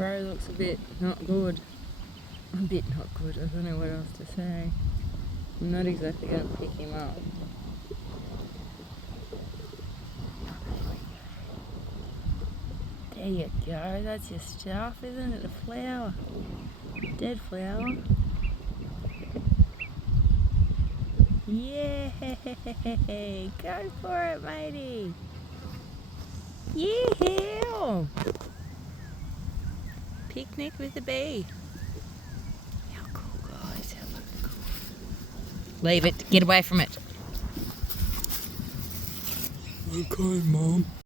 Crow looks a bit not good. A bit not good, I don't know what else to say. I'm not exactly going to pick him up. There you go, that's your stuff, isn't it? A flower. Dead flower. Yeah, go for it, matey. Yeah. Picnic with the bee. How cool, guys. How fucking cool. Leave it. Get away from it. Okay, Mom.